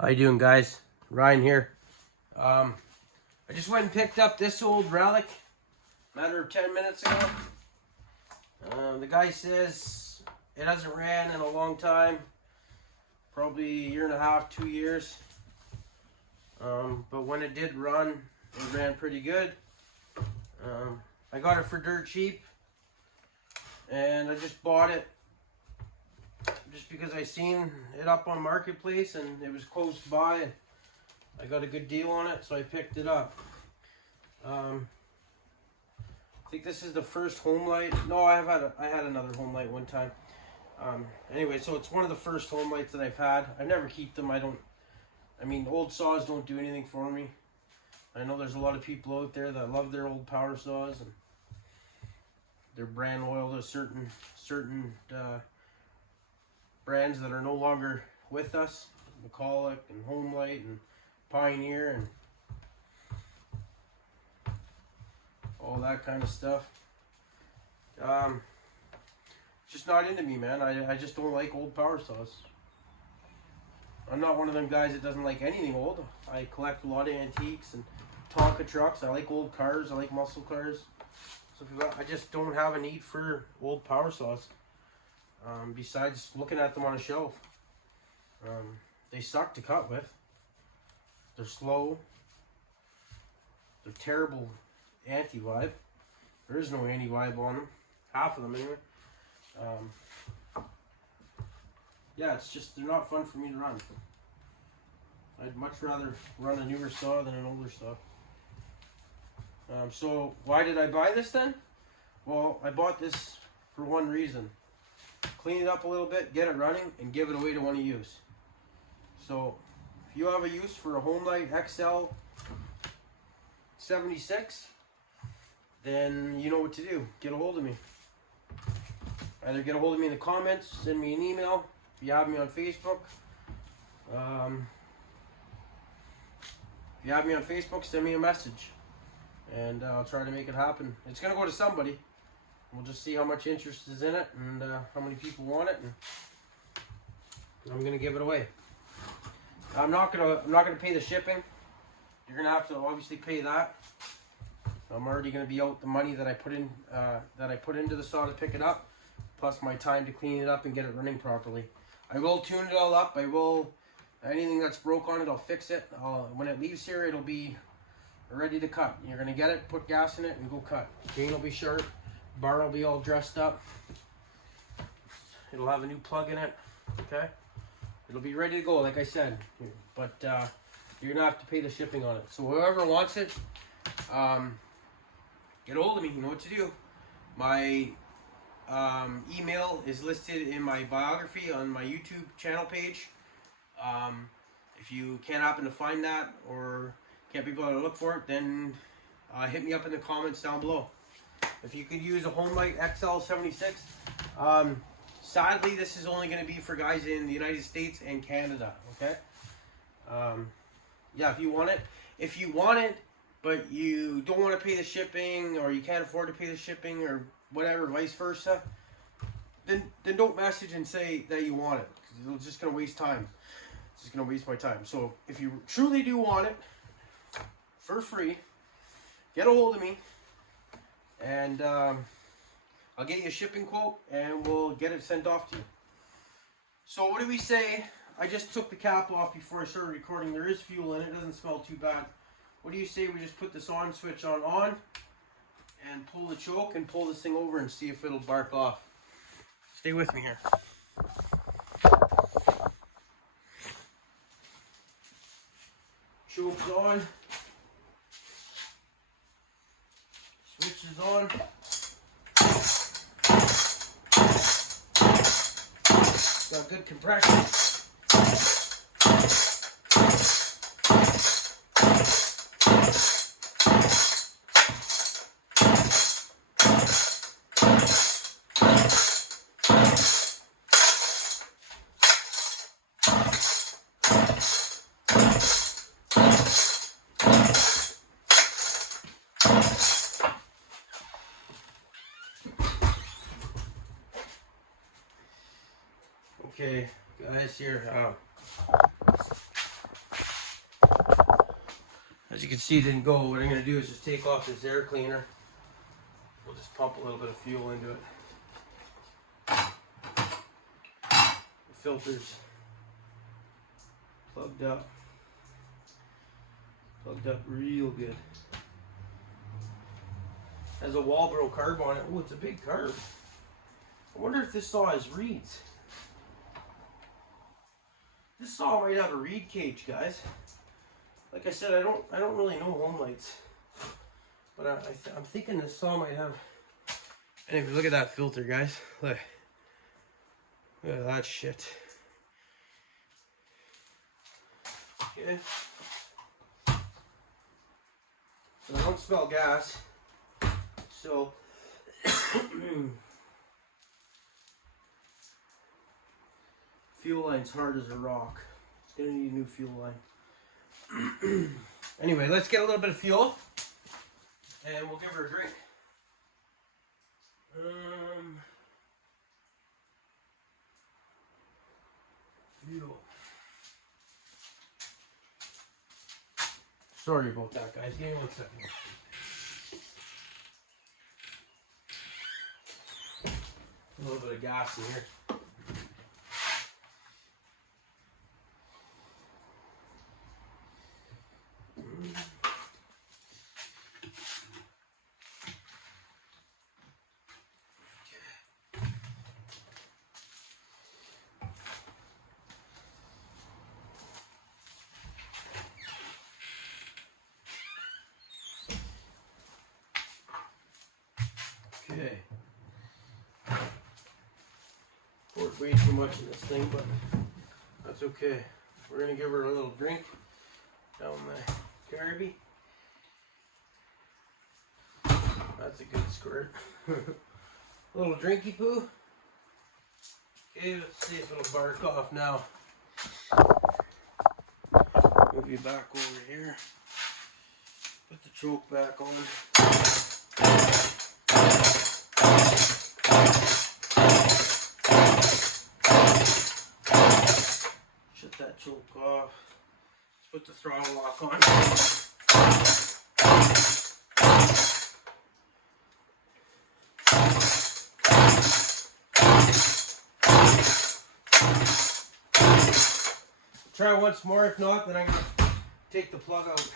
How you doing, guys? Ryan here. I just went and picked up this old relic a matter of 10 minutes ago. The guy says it hasn't ran in a long time, probably a year and a half, 2 years. But when it did run, it ran pretty good. I got it for dirt cheap, and I just bought it just because I seen it up on Marketplace and it was close by and I got a good deal on it, so I picked it up. I think this is the first home light. No, I had another home light one time. Anyway, so it's one of the first home lights that I've had. I never keep them. I mean, old saws don't do anything for me. I know there's a lot of people out there that love their old power saws and they're brand loyal to certain brands that are no longer with us, McCulloch and Homelight and Pioneer and all that kind of stuff. Just not into me, man. I just don't like old power saws. I'm not one of them guys that doesn't like anything old. I collect a lot of antiques and Tonka trucks. I like old cars. I like muscle cars. So I just don't have a need for old power saws. Besides looking at them on a shelf. They suck to cut with. They're slow. They're terrible anti-vibe. There is no anti-vibe on them. Half of them anyway. Yeah, it's just, they're not fun for me to run. I'd much rather run a newer saw than an older saw. So why did I buy this then? Well, I bought this for one reason. Clean it up a little bit, get it running, and give it away to one of yous. So, if you have a use for a Homelight XL 76, then you know what to do. Get a hold of me. Either get a hold of me in the comments, send me an email, if you have me on Facebook. If you have me on Facebook, send me a message. And I'll try to make it happen. It's going to go to somebody. We'll just see how much interest is in it and how many people want it, and I'm gonna give it away. I'm not gonna pay the shipping. You're gonna have to obviously pay that. I'm already gonna be out the money that I put into the saw to pick it up, plus my time to clean it up and get it running properly. I will tune it all up. Anything that's broke on it, I'll fix it. When it leaves here, it'll be ready to cut. You're gonna get it, put gas in it, and go cut. Chain will be sharp. Bar will be all dressed up. It'll have a new plug in it. Okay? It'll be ready to go, like I said. But you're gonna have to pay the shipping on it. So whoever wants it, get a hold of me. You know what to do. My email is listed in my biography on my YouTube channel page. If you can't happen to find that or can't be able to look for it, then hit me up in the comments down below. If you could use a Homelight XL 76, sadly this is only going to be for guys in the United States and Canada, okay? Yeah, if you want it, but you don't want to pay the shipping or you can't afford to pay the shipping or whatever, vice versa, then don't message and say that you want it, because it's just going to waste time. It's just going to waste my time. So if you truly do want it, for free, get a hold of me. And I'll get you a shipping quote and we'll get it sent off to you. So what do we say? I just took the cap off before I started recording. There is fuel in it. It doesn't smell too bad. What do you say we just put this on switch on and pull the choke and pull this thing over and see if it'll bark off. Stay with me here. Choke's on. Switch is on. Got good compression. Okay, guys, here. As you can see, it didn't go. What I'm going to do is just take off this air cleaner. We'll just pump a little bit of fuel into it. The filter's plugged up. Plugged up real good. Has a Walbro carb on it. Oh, it's a big carb. I wonder if this saw has reeds. This saw might have a reed cage, guys. Like I said, I don't really know home lights, but I'm thinking this saw might have. Anyway, look at that filter, guys. Look at that shit. Okay. So I don't smell gas. So fuel line's hard as a rock. It's gonna need a new fuel line. Anyway, let's get a little bit of fuel and we'll give her a drink. Fuel. Sorry about that, guys. Give me 1 second. A little bit of gas in here. Okay. Poured way too much in this thing, but that's okay. We're gonna give her a little drink down the carby. That's a good squirt. A little drinky poo. Okay, let's see if it'll bark off now. Move you back over here. Put the choke back on. Shut that choke off. Let's put the throttle lock on. Try once more. If not, then I'm going to take the plug out.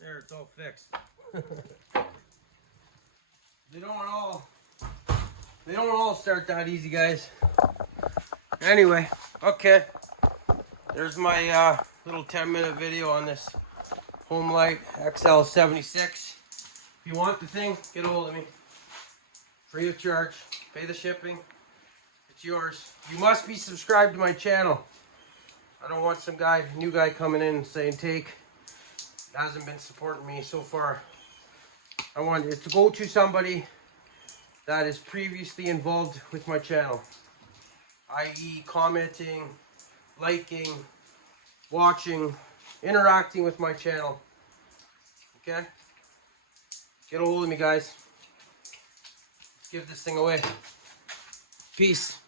There, it's all fixed. They don't all start that easy, guys. Anyway, okay. there's my little 10-minute video on this Homelight XL76. If you want the thing, get a hold of me. Free of charge. Pay the shipping. It's yours. You must be subscribed to my channel. I don't want some new guy coming in and saying take. Hasn't been supporting me so far. I want it to go to somebody that is previously involved with my channel, i.e. commenting, liking, watching, interacting with my channel. Okay? Get a hold of me, guys. Let's give this thing away. Peace.